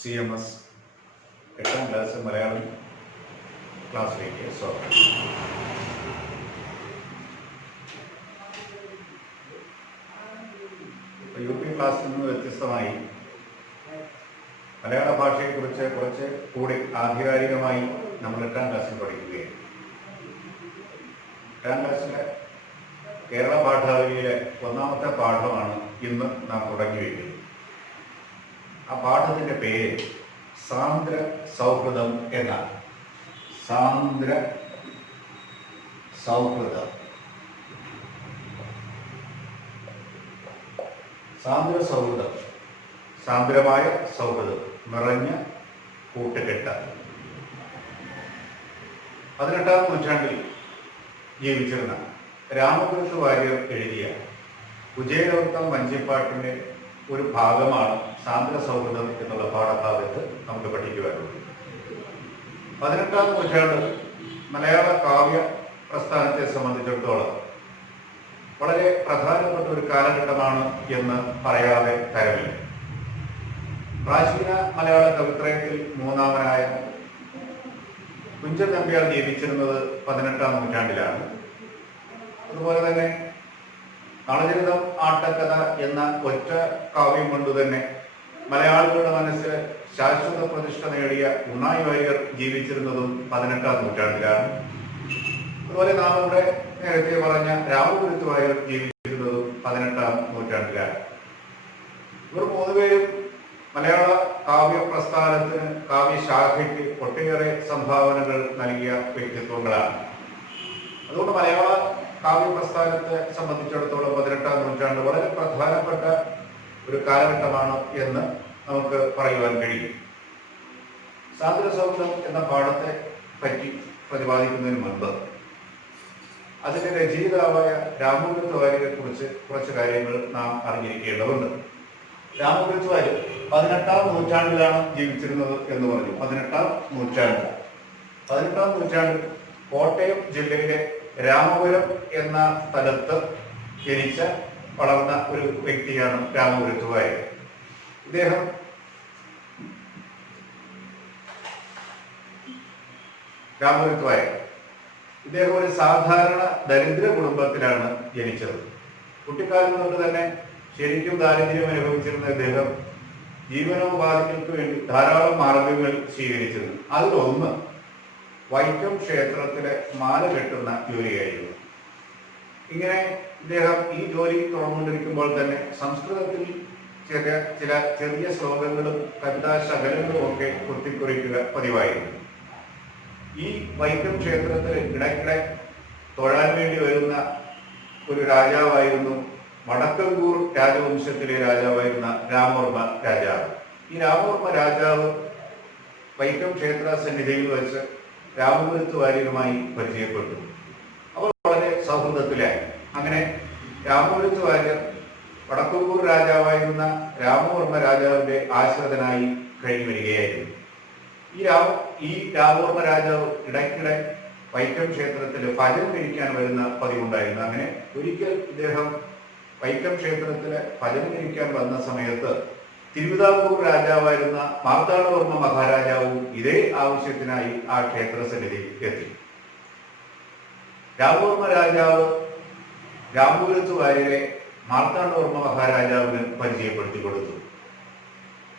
CMS എട്ടാം class Malayalam ക്ലാസ്സിലേക്ക് സ്വാഗതം. UP ക്ലാസ്സിൽ നിന്ന് വ്യത്യസ്തമായി മലയാള ഭാഷയെക്കുറിച്ച് കുറച്ച് കൂടി ആധികാരികമായി നമ്മൾ എട്ടാം ക്ലാസ്സിൽ പഠിക്കുകയാണ്. എട്ടാം ക്ലാസ്സിലെ കേരള പാഠാവലിയിലെ ഒന്നാമത്തെ പാഠമാണ് ഇന്ന് നാം തുടങ്ങി വയ്ക്കുന്നത്. ആ പാഠത്തിൻ്റെ പേര് സാന്ദ്ര സൗഹൃദം എന്നാണ്. സാന്ദ്ര സൗഹൃദം. സാന്ദ്ര സൗഹൃദം, സാന്ദ്രമായ സൗഹൃദം, നിറഞ്ഞ കൂട്ടുകെട്ട്. 18ാം നൂറ്റാണ്ടിൽ ജീവിച്ചിരുന്ന രാമകൃഷ്ണ വാര്യർ എഴുതിയ കുചേലവൃത്തം വഞ്ചിപ്പാട്ടിൻ്റെ ഒരു ഭാഗമാണ് സാന്ദ്ര സൗഹൃദം എന്നുള്ള പാഠഭാഗത്ത് നമുക്ക് പഠിക്കുവാനുള്ളത്. 18ാം നൂറ്റാണ്ട് മലയാള കാവ്യ പ്രസ്ഥാനത്തെ സംബന്ധിച്ചിടത്തോളം വളരെ പ്രധാനപ്പെട്ട ഒരു കാലഘട്ടമാണ് എന്ന് പറയാതെ തരമില്ല. പ്രാചീന മലയാള കവിത്രയത്തിൽ മൂന്നാമനായ കുഞ്ചൻ നമ്പ്യാർ ജീവിച്ചിരുന്നത് 18ാം നൂറ്റാണ്ടിലാണ്. അതുപോലെ തന്നെ നളചരിതം ആട്ടക്കഥ എന്ന ഒറ്റ കാവ്യം കൊണ്ട് തന്നെ മലയാളികളുടെ മനസ്സിൽ ശാശ്വത പ്രതിഷ്ഠ നേടിയ ഉണ്ണായി വാര്യർ ജീവിച്ചിരുന്നതും 18ാം നൂറ്റാണ്ടിലാണ്. അതുപോലെ നാം ഇവിടെ നേരത്തെ പറഞ്ഞ രാമപുരത്ത് വാര്യർ ജീവിച്ചിരുന്നതും 18ാം നൂറ്റാണ്ടിലാണ്. ഇവർ മൂന്നുപേരും മലയാള കാവ്യ പ്രസ്ഥാനത്തിന്, കാവ്യശാഖയ്ക്ക് ഒട്ടേറെ സംഭാവനകൾ നൽകിയ വ്യക്തിത്വങ്ങളാണ്. അതുകൊണ്ട് മലയാള കാവ്യ പ്രസ്ഥാനത്തെ സംബന്ധിച്ചിടത്തോളം 18ാം നൂറ്റാണ്ട് വളരെ പ്രധാനപ്പെട്ട ഒരു കാലഘട്ടമാണ് എന്ന് നമുക്ക് പറയുവാൻ കഴിയും. സാന്ദ്ര സൗഹൃദം എന്ന പാഠത്തെ പറ്റി പ്രതിപാദിക്കുന്നതിന് മുൻപ് അതിന്റെ രചയിതാവായ രാമകൃഷ്ണ വാര്യരെ കുറിച്ച് കുറച്ച് കാര്യങ്ങൾ നാം അറിഞ്ഞിരിക്കേണ്ടതുണ്ട്. രാമകൃഷ്ണ വാര്യർ 18ാം നൂറ്റാണ്ടിലാണ് ജീവിച്ചിരുന്നത് എന്ന് പറഞ്ഞു. 18ാം നൂറ്റാണ്ടിൽ കോട്ടയം ജില്ലയിലെ രാമപുരം എന്ന സ്ഥലത്ത് ജനിച്ച വളർന്ന ഒരു വ്യക്തിയാണ് രാമപുരത്ത് വാര്യർ. ഇദ്ദേഹം ഒരു സാധാരണ ദരിദ്ര കുടുംബത്തിലാണ് ജനിച്ചത്. കുട്ടിക്കാലം കൊണ്ട് തന്നെ ശരിക്കും ദാരിദ്ര്യം അനുഭവിച്ചിരുന്ന ഇദ്ദേഹം ജീവനോപാധികൾക്ക് വേണ്ടി ധാരാളം മാർഗങ്ങൾ സ്വീകരിച്ചിരുന്നു. അതിലൊന്ന് വൈക്കം ക്ഷേത്രത്തിലെ മാല കെട്ടുന്ന ജോലിയായിരുന്നു. ഇങ്ങനെ ഇദ്ദേഹം ഈ ജോലി തുറന്നുകൊണ്ടിരിക്കുമ്പോൾ തന്നെ സംസ്കൃതത്തിൽ ചില ചെറിയ ശ്ലോകങ്ങളും കവിതാശകലങ്ങളും ഒക്കെ കുത്തിക്കുറിക്കുക പതിവായിരുന്നു. ഈ വൈക്കം ക്ഷേത്രത്തിൽ ഇടയ്ക്കിടെ തൊഴാൻ വേണ്ടി വരുന്ന ഒരു രാജാവായിരുന്നു വടക്കങ്കൂർ രാജവംശത്തിലെ രാജാവായിരുന്ന രാമവർമ്മ രാജാവ്. ഈ രാമവർമ്മ രാജാവ് വൈക്കം ക്ഷേത്ര സന്നിധിയിൽ വെച്ച് രാമപുരത്ത് വാര്യരുമായി പരിചയപ്പെട്ടു. അവർ വളരെ സൗഹൃദത്തിലായി. അങ്ങനെ രാമപുരത്ത് വാര്യർ വടക്കങ്കൂർ രാജാവായിരുന്ന രാമവർമ്മ രാജാവിന്റെ ആശ്രിതനായി കഴിഞ്ഞു വരികയായിരുന്നു. ഈ രാമവർമ്മ രാജാവ് ഇടയ്ക്കിടെ വൈക്കം ക്ഷേത്രത്തിൽ ഭജനം ഇരിക്കാൻ വരുന്ന പതിവുണ്ടായിരുന്നു. അങ്ങനെ ഒരിക്കൽ ഇദ്ദേഹം വൈക്കം ക്ഷേത്രത്തിലെ ഭജനം ഇരിക്കാൻ വന്ന സമയത്ത് തിരുവിതാംകൂർ രാജാവായിരുന്ന മാർത്താണ്ഡവർമ്മ മഹാരാജാവും ഇതേ ആവശ്യത്തിനായി ആ ക്ഷേത്ര സന്നിധിയിൽ എത്തി. രാമവർമ്മ രാജാവ് രാമപുരത്ത് വാര്യരെ മാർത്താണ്ഡവർമ്മ മഹാരാജാവിന് പരിചയപ്പെടുത്തി കൊടുത്തു.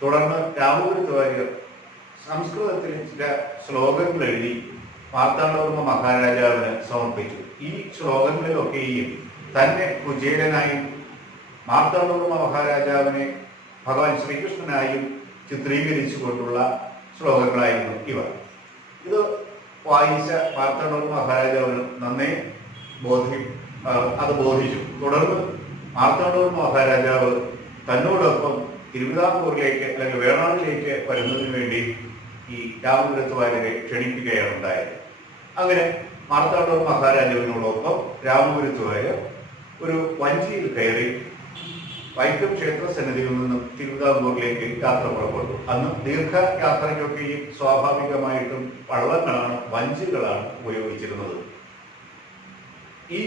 തുടർന്ന് രാമപുരത്ത് വാര്യർ സംസ്കൃതത്തിൽ ചില ശ്ലോകങ്ങൾ എഴുതി മാർത്താണ്ഡവർമ്മ മഹാരാജാവിന് സമർപ്പിച്ചു. ഈ ശ്ലോകങ്ങളിലൊക്കെയും തന്നെ കുചേലനായും മാർത്താണ്ഡവർമ്മ മഹാരാജാവിനെ ഭഗവാൻ ശ്രീകൃഷ്ണനായും ചിത്രീകരിച്ചുകൊണ്ടുള്ള ശ്ലോകങ്ങളായിരുന്നു ഇവ. ഇത് വായിച്ച മാർത്താണ്ഡവർമ്മ മഹാരാജാവിന് നന്നേ ബോധിച്ചു. തുടർന്ന് മാർത്താണ്ഡവർമ്മ മഹാരാജാവ് തന്നോടൊപ്പം തിരുവിതാംകൂറിലേക്ക് അല്ലെങ്കിൽ വേണാടിലേക്ക് വരുന്നതിന് വേണ്ടി ഈ രാമപുരത്ത് വാര്യരെ ക്ഷണിക്കുകയാണ് ഉണ്ടായത്. അങ്ങനെ മാർത്താണ്ഡവർമ്മ മഹാരാജാവിനോടൊപ്പം രാമപുരത്ത് വാര്യർ ഒരു വഞ്ചിയിൽ കയറി വൈക്കം ക്ഷേത്ര സന്നിധിയിൽ നിന്നും തിരുവിതാംകൂറിലേക്ക് യാത്ര പുറപ്പെട്ടു. അന്ന് ദീർഘയാത്രയ്ക്കൊക്കെയും സ്വാഭാവികമായിട്ടും വള്ളങ്ങളാണ്, വഞ്ചികളാണ് ഉപയോഗിച്ചിരുന്നത്. ഈ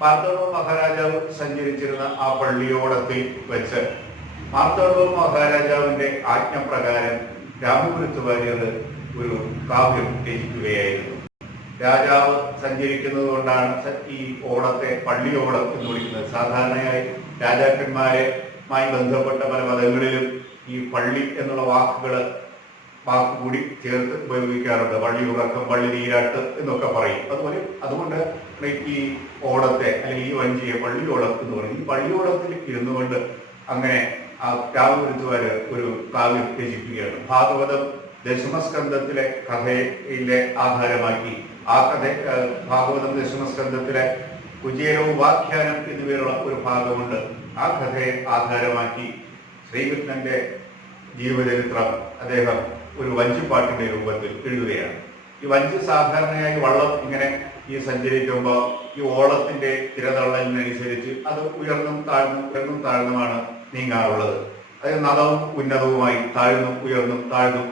മാർത്താണ്ഡവർമ്മ മഹാരാജാവ് സഞ്ചരിച്ചിരുന്ന ആ പള്ളിയോടത്തിൽ വെച്ച് മാർത്താണ്ഡവർമ്മ മഹാരാജാവിന്റെ ആജ്ഞപ്രകാരം രാമപുരത്ത് വാര്യർ ഒരു കാവ്യം രചിക്കുകയായിരുന്നു. രാജാവ് സഞ്ചരിക്കുന്നത് കൊണ്ടാണ് ഈ ഓണത്തെ പള്ളിയോളം എന്ന് വിളിക്കുന്നത്. സാധാരണയായി രാജാക്കന്മാരുമായി ബന്ധപ്പെട്ട പല മതങ്ങളിലും ഈ പള്ളി എന്നുള്ള വാക്കുകൂടി ചേർത്ത് ഉപയോഗിക്കാറുണ്ട്. പള്ളി ഉറക്കം, പള്ളി നീരാട്ട് എന്നൊക്കെ പറയും. അതുകൊണ്ട് ഈ ഓണത്തെ അല്ലെങ്കിൽ ഈ വഞ്ചിയെ പള്ളിയോളം എന്ന് പറയും. ഈ പള്ളിയോളത്തിൽ ഇരുന്നു കൊണ്ട് അങ്ങനെ രാമപുരത്തുകാര് ഒരു കാവ്യം രചിക്കുകയാണ്. ഭാഗവതം ദശമസ്കന്ധത്തിലെ കഥയിലെ ആധാരമാക്കി ആ കഥ ഭാഗവതം ദശമസ്കന്ധത്തിലെ കുചേരോപാഖ്യാനം എന്നിവയുള്ള ഒരു ഭാഗമുണ്ട്. ആ കഥയെ ആധാരമാക്കി ശ്രീകൃഷ്ണന്റെ ജീവചരിത്രം അദ്ദേഹം ഒരു വഞ്ചിപ്പാട്ടിന്റെ രൂപത്തിൽ എഴുതുകയാണ്. ഈ വഞ്ചി സാധാരണയായി വള്ളം ഇങ്ങനെ ഈ സഞ്ചരിക്കുമ്പോൾ ഈ ഓളത്തിന്റെ തിരതള്ളലിനനുസരിച്ച് അത് ഉയർന്നും താഴ്ന്നുമാണ് നീങ്ങാറുള്ളത്. അത് നദവും ഉന്നതവുമായി താഴ്ന്നും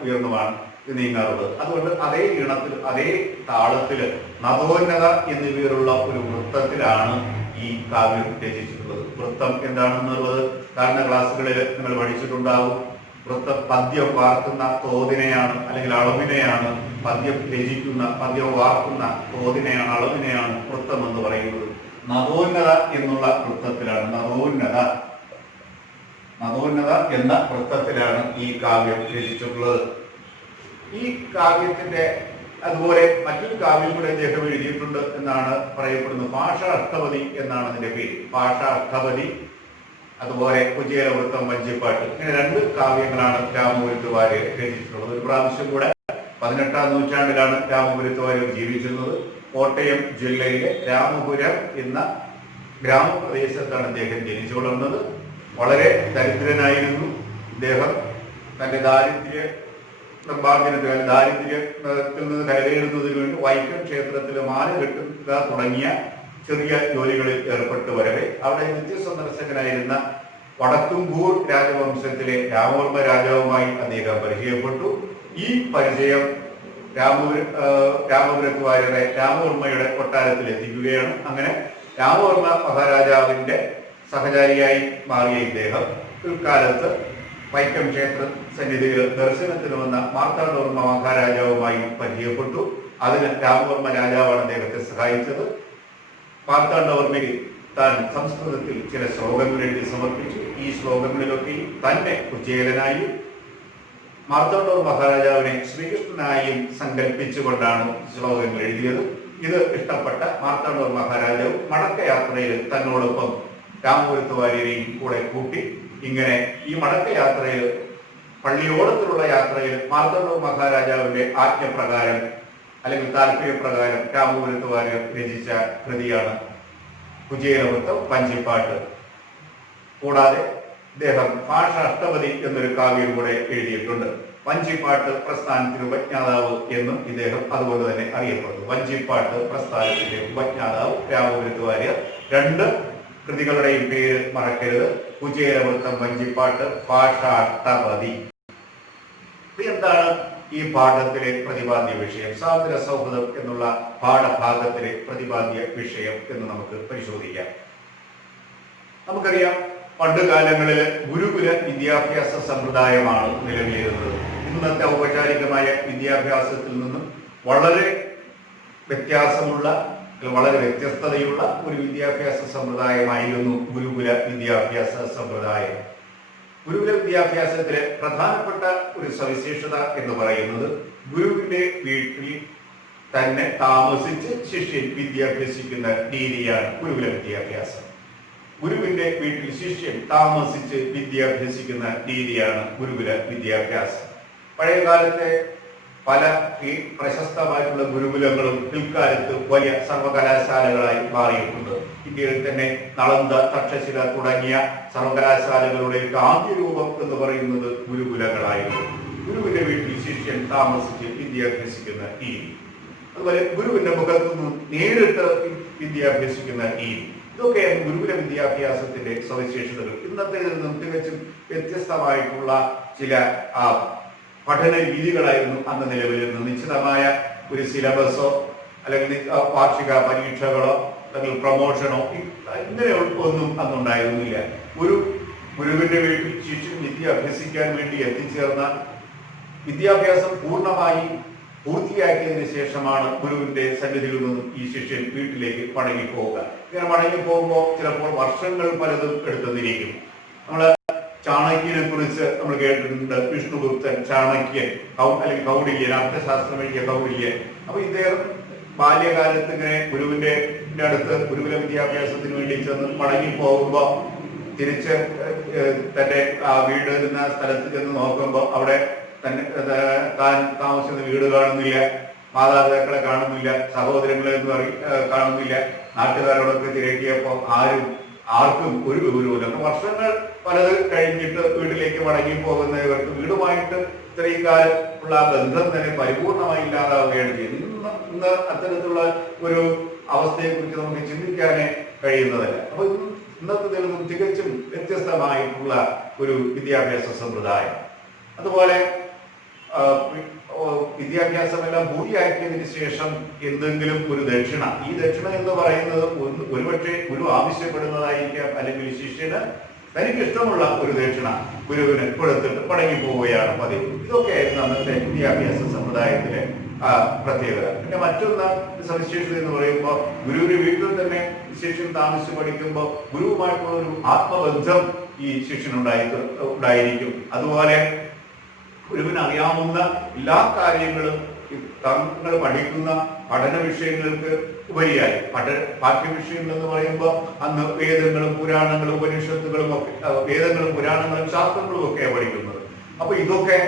ഉയർന്നുമാണ് ഇത് നീങ്ങാറുള്ളത്. അതുകൊണ്ട് അതേ ഈണത്തിൽ അതേ താളത്തിൽ നദോന്നത എന്നിവയിലുള്ള ഒരു വൃത്തത്തിലാണ് ഈ കാവ്യം രചിച്ചിട്ടുള്ളത്. വൃത്തം എന്താണെന്നുള്ളത് താഴ്ന്ന ക്ലാസ്സുകളിൽ നിങ്ങൾ പഠിച്ചിട്ടുണ്ടാകും. വൃത്തം പദ്യം വാർക്കുന്ന തോതിനെയാണ് അല്ലെങ്കിൽ അളവിനെയാണ് പദ്യം വാർക്കുന്ന തോതിനെയാണ് അളവിനെയാണ് വൃത്തം എന്ന് പറയുന്നത്. നദോന്നത എന്നുള്ള വൃത്തത്തിലാണ് നദോന്നത എന്ന വൃത്തത്തിലാണ് ഈ കാവ്യം രചിച്ചിട്ടുള്ളത്. ഈ കാവ്യത്തിന്റെ അതുപോലെ മറ്റൊരു കാവ്യം കൂടെ അദ്ദേഹം എഴുതിയിട്ടുണ്ട് എന്നാണ് പറയപ്പെടുന്നത്. ഭാഷ അഷ്ടപതി എന്നാണ് അതിന്റെ പേര്. ഭാഷ അഷ്ടപതി, അതുപോലെ കുചേലവൃത്തം, വഞ്ചിപ്പാട്ട്, ഇങ്ങനെ 2 കാവ്യങ്ങളാണ് രാമപുരത്ത് വാര്യർ രചിച്ചിട്ടുള്ളത്. ഒരു പ്രാവശ്യം കൂടെ 18ാം നൂറ്റാണ്ടിലാണ് രാമപുരത്ത് വാര്യർ ജീവിച്ചിരുന്നത്. കോട്ടയം ജില്ലയിലെ രാമപുരം എന്ന ഗ്രാമപ്രദേശത്താണ് അദ്ദേഹം ജനിച്ചു വളർന്നത്. വളരെ ദരിദ്രനായിരുന്നു ഇദ്ദേഹം. തന്റെ ദാരിദ്ര്യത്തിൽ നിന്ന് കരകയറുന്നതിന് വേണ്ടി വൈക്കം ക്ഷേത്രത്തിൽ മാല കെട്ടുക തുടങ്ങിയ ചെറിയ ജോലികളിൽ ഏർപ്പെട്ടു വരവെ അവിടെ നിത്യസന്ദർശകനായിരുന്ന വടക്കുംകൂർ രാജവംശത്തിലെ രാമവർമ്മ രാജാവുമായി അദ്ദേഹം പരിചയപ്പെട്ടു. ഈ പരിചയം രാമപുരത്ത് വാര്യരെ രാമവർമ്മയുടെ കൊട്ടാരത്തിൽ എത്തിക്കുകയാണ്. അങ്ങനെ രാമവർമ്മ മഹാരാജാവിന്റെ സഹചാരിയായി മാറിയ ഇദ്ദേഹം പിൽക്കാലത്ത് വൈക്കം ക്ഷേത്ര സന്നിധിയിൽ ദർശനത്തിന് വന്ന മാർത്താണ്ഡവർമ്മ മഹാരാജാവുമായി പരിചയപ്പെട്ടു. അതിന് രാമവർമ്മ രാജാവാണ് അദ്ദേഹത്തെ സഹായിച്ചത്. മാർത്താണ്ഡവർമ്മയ്ക്ക് താൻ സംസ്കൃതത്തിൽ ചില ശ്ലോകങ്ങൾ എഴുതി സമർപ്പിച്ചു. ഈ ശ്ലോകങ്ങളിലൊക്കെ തന്നെ കുചേലനായും മാർത്താണ്ഡവർമ്മ മഹാരാജാവിനെ ശ്രീകൃഷ്ണനായും സങ്കല്പിച്ചുകൊണ്ടാണ് ശ്ലോകങ്ങൾ എഴുതിയത്. ഇത് ഇഷ്ടപ്പെട്ട മാർത്താണ്ഡവർമ്മ മഹാരാജാവ് മടക്കയാത്രയിൽ തന്നോടൊപ്പം രാമപുരത്ത് വാര്യരെയും കൂടെ കൂട്ടി ഇങ്ങനെ ഈ മടക്കയാത്രയിൽ പള്ളിയോളത്തിലുള്ള യാത്രയിൽ മാർത്താണ്ഡവർമ്മ മഹാരാജാവിന്റെ ആജ്ഞപ്രകാരം അല്ലെങ്കിൽ താല്പര്യപ്രകാരം രാമപുരത്ത് വാര്യർ രചിച്ച കൃതിയാണ് കുചേലവൃത്തം, വഞ്ചിപ്പാട്ട്. കൂടാതെ ഇദ്ദേഹം ഭാഷ അഷ്ടപതി എന്നൊരു കാവ്യം കൂടെ എഴുതിയിട്ടുണ്ട്. വഞ്ചിപ്പാട്ട് പ്രസ്ഥാനത്തിന് ഉപജ്ഞാതാവ് എന്നും ഇദ്ദേഹം അതുകൊണ്ട് തന്നെ അറിയപ്പെടുന്നു. വഞ്ചിപ്പാട്ട് പ്രസ്ഥാനത്തിന്റെ ഉപജ്ഞാതാവ് രാമപുരത്ത് വാര്യർ. 2 കൃതികളുടെയും പേര് മറക്കരുത്: കുചേലവൃത്തം, വഞ്ചിപ്പാട്ട്, ഭാഷ അഷ്ടപതി. എന്താണ് ഈ പാഠത്തിലെ പ്രതിപാദ്യ വിഷയം? സ്വാതന്ത്ര്യ സൗഹൃദം എന്നുള്ള പാഠഭാഗത്തിലെ പ്രതിപാദ്യ വിഷയം എന്ന് നമുക്ക് പരിശോധിക്കാം. നമുക്കറിയാം, പണ്ട് കാലങ്ങളിൽ ഗുരുകുല വിദ്യാഭ്യാസ സമ്പ്രദായമാണ് നിലവിലിരുന്നത്. ഇന്നത്തെ ഔപചാരികമായ വിദ്യാഭ്യാസത്തിൽ നിന്നും വളരെ വ്യത്യാസമുള്ള, വളരെ വ്യത്യസ്തതയുള്ള ഒരു വിദ്യാഭ്യാസ സമ്പ്രദായമായിരുന്നു ഗുരുകുല വിദ്യാഭ്യാസ സമ്പ്രദായം. ഗുരുകുല വിദ്യാഭ്യാസത്തിലെ പ്രധാനപ്പെട്ട ഒരു സവിശേഷത എന്ന് പറയുന്നത് ഗുരുവിന്റെ വീട്ടിൽ തന്നെ താമസിച്ച് ശിഷ്യൻ വിദ്യാഭ്യസിക്കുന്ന രീതിയാണ് ഗുരുകുല വിദ്യാഭ്യാസം. ഗുരുവിന്റെ വീട്ടിൽ ശിഷ്യൻ താമസിച്ച് വിദ്യാഭ്യസിക്കുന്ന രീതിയാണ് ഗുരുകുല വിദ്യാഭ്യാസം. പഴയകാലത്തെ പല ഈ പ്രശസ്തമായിട്ടുള്ള ഗുരുകുലങ്ങളും പിൽക്കാലത്ത് വലിയ സർവകലാശാലകളായി മാറിയിട്ടുണ്ട്. ഇന്ത്യയിൽ തന്നെ നളന്ദ, തക്ഷശില തുടങ്ങിയ സർവകലാശാലകളുടെ ആദ്യ രൂപം എന്ന് പറയുന്നത് ഗുരുകുലങ്ങളായിരുന്നു. ഗുരുവിന്റെ വീട്ടിൽ ശിഷ്യൻ താമസിച്ച് വിദ്യാഭ്യസിക്കുന്ന രീതി, അതുപോലെ ഗുരുവിന്റെ മുഖത്തു നിന്ന് നേരിട്ട് വിദ്യാഭ്യസിക്കുന്ന രീതി, ഇതൊക്കെയാണ് ഗുരുകുല വിദ്യാഭ്യാസത്തിന്റെ സവിശേഷതകൾ. ഇന്നത്തെ നിന്നും തികച്ചും വ്യത്യസ്തമായിട്ടുള്ള ചില പഠന രീതികളായിരുന്നു അന്ന് നിലവിലിരുന്നത്. നിശ്ചിതമായ ഒരു സിലബസോ അല്ലെങ്കിൽ വാർഷിക പരീക്ഷകളോ അല്ലെങ്കിൽ പ്രമോഷനോ ഇങ്ങനെ ഒന്നും അന്നുണ്ടായിരുന്നില്ല. ഗുരുവിന്റെ വീട്ടിൽ ശിഷ്യൻ വിദ്യ അഭ്യസിക്കാൻ വേണ്ടി എത്തിച്ചേർന്ന വിദ്യാഭ്യാസം പൂർണ്ണമായി പൂർത്തിയാക്കിയതിനു ശേഷമാണ് ഗുരുവിന്റെ സന്നിധിയിൽ നിന്നും ഈ ശിഷ്യൻ വീട്ടിലേക്ക് മടങ്ങിപ്പോവുക. ഇങ്ങനെ മടങ്ങിപ്പോകുമ്പോൾ ചിലപ്പോൾ വർഷങ്ങൾ പലതും എടുത്തെന്നിരിക്കും. നമ്മള് ചാണക്യനെ കുറിച്ച് നമ്മൾ കേട്ടിട്ടുണ്ട്. വിഷ്ണുഗുപ്തൻ, ചാണക്യൻ, അല്ലെങ്കിൽ കൗടില്യൻ, അർത്ഥശാസ്ത്രം എഴുതിയ കൗടില്യൻ. അപ്പൊ ഇദ്ദേഹം ബാല്യകാലത്ത് ഇങ്ങനെ ഗുരുവിന്റെ അടുത്ത് ഗുരുകുല വിദ്യാഭ്യാസത്തിന് വേണ്ടി ചെന്ന് മടങ്ങിപ്പോകുമ്പോ തിരിച്ച് തന്റെ വീട് സ്ഥലത്ത് ചെന്ന് നോക്കുമ്പോൾ അവിടെ തന്നെ താൻ താമസിക്കുന്ന വീട് കാണുന്നില്ല, മാതാപിതാക്കളെ കാണുന്നില്ല, സഹോദരങ്ങളെ കാണുന്നില്ല. നാട്ടുകാരോടൊക്കെ തിരക്കിയപ്പോൾ ആർക്കും ഒരു വിവരവുമില്ല. അപ്പൊ വർഷങ്ങൾ പലത് കഴിഞ്ഞിട്ട് വീട്ടിലേക്ക് മടങ്ങി പോകുന്നവർക്ക് വീടുമായിട്ട് ഇത്രയും കാലം ഉള്ള ആ ബന്ധം തന്നെ പരിപൂർണമായി ഇല്ലാതാവുകയാണ് ചെയ്യുന്നത്. ഇന്ന് അത്തരത്തിലുള്ള ഒരു അവസ്ഥയെ കുറിച്ച് നമുക്ക് ചിന്തിക്കാനേ കഴിയുന്നതല്ല. അപ്പൊ ഇന്നത്തെ നിന്നും തികച്ചും വ്യത്യസ്തമായിട്ടുള്ള ഒരു വിദ്യാഭ്യാസ സമ്പ്രദായം. അതുപോലെ വിദ്യാഭ്യാസമെല്ലാം പൂർത്തിയാക്കിയതിനു ശേഷം എന്തെങ്കിലും ഒരു ദക്ഷിണ, ഈ ദക്ഷിണ എന്ന് പറയുന്നത് ഒരുപക്ഷെ ഗുരു ആവശ്യപ്പെടുന്നതായിരിക്കാം, അല്ലെങ്കിൽ ശിഷ്യന് തനിക്ക് ഇഷ്ടമുള്ള ഒരു ദക്ഷിണ ഗുരുവിന് കൊടുത്തിട്ട് മടങ്ങി പോവുകയാണ് പതിവ്. ഇതൊക്കെയായിരുന്നു അന്നത്തെ വിദ്യാഭ്യാസ സമ്പ്രദായത്തിലെ പ്രത്യേകത. പിന്നെ മറ്റൊന്ന് സവിശേഷത എന്ന് പറയുമ്പോൾ ഗുരുവിന്റെ വീട്ടിൽ തന്നെ ശിഷ്യൻ താമസിച്ച് പഠിക്കുമ്പോൾ ഗുരുവുമായിട്ടുള്ള ഒരു ആത്മബന്ധം ഈ ശിഷ്യനുണ്ടായിരിക്കും. അതുപോലെ ഗുരുവിന് അറിയാവുന്ന എല്ലാ കാര്യങ്ങളും തങ്ങൾ പഠിക്കുന്ന പഠന വിഷയങ്ങൾക്ക് ഉപരിയായി പാഠ്യവിഷയങ്ങൾ എന്ന് പറയുമ്പോൾ അന്ന് വേദങ്ങളും പുരാണങ്ങളും ഉപനിഷത്തുകളും ഒക്കെ, വേദങ്ങളും പുരാണങ്ങളും ശാസ്ത്രങ്ങളും ഒക്കെയാണ് പഠിക്കുന്നത്. അപ്പൊ ഇതൊക്കെ